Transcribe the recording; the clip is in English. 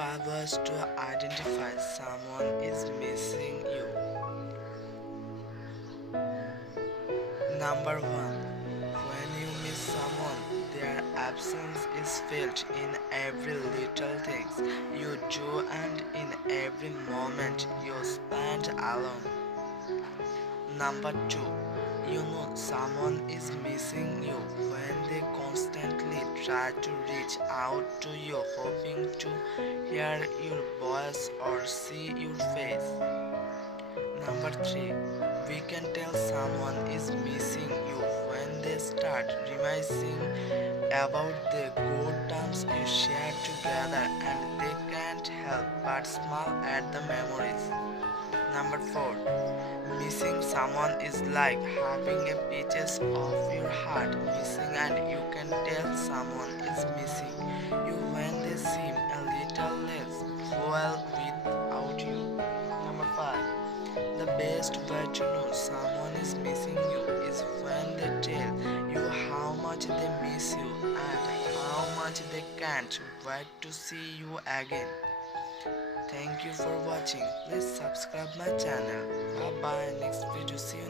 5 ways to identify someone is missing you. Number 1. When you miss someone, their absence is felt in every little things you do and in every moment you spend alone. Number 2. You know someone is missing you when they constantly try to reach out to you hoping to hear your voice or see your face. Number 3. We can tell someone is missing you when they start reminiscing about the good times you shared together and they can't help but smile at the memories. Number 4. Missing someone is like having a pieces of your heart missing, and you can tell someone is missing you when they seem a little less well without you. Number 5. The best way to know someone is missing you is when they tell you how much they miss you and how much they can't wait to see you again. Thank you for watching. Please subscribe my channel. Bye bye. Next video. See you.